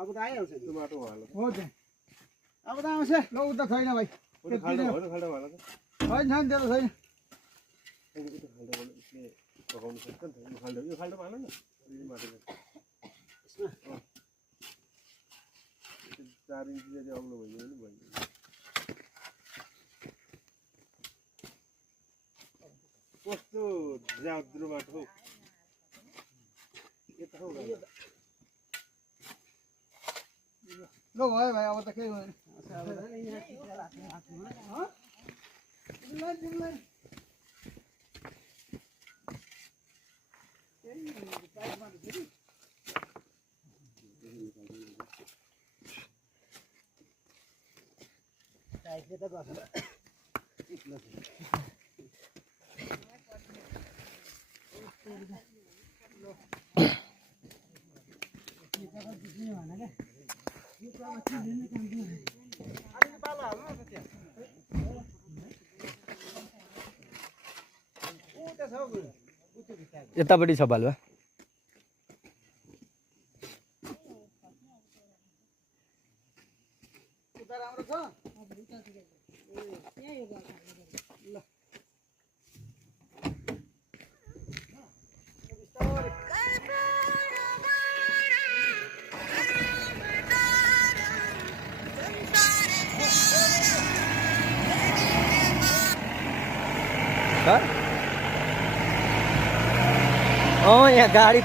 अब त आइहाल्छ नि माटो हाल्नु हो त अब त आउँछ ल उता छैन भाइ खाल्डो भयो खाल्डो भयो छैन छैन त्यो त छैन पकाउनु सक्छ नि त यो खाल्डो हाल्नु न यो माटो 4 इन्च जति अग्लो भयो नि भयो कस्तो जाद्रो माटो हो यता हो ल भयो भाइ अब त केही भएन यतापट्टि छ बालुवा यहाँ गाडी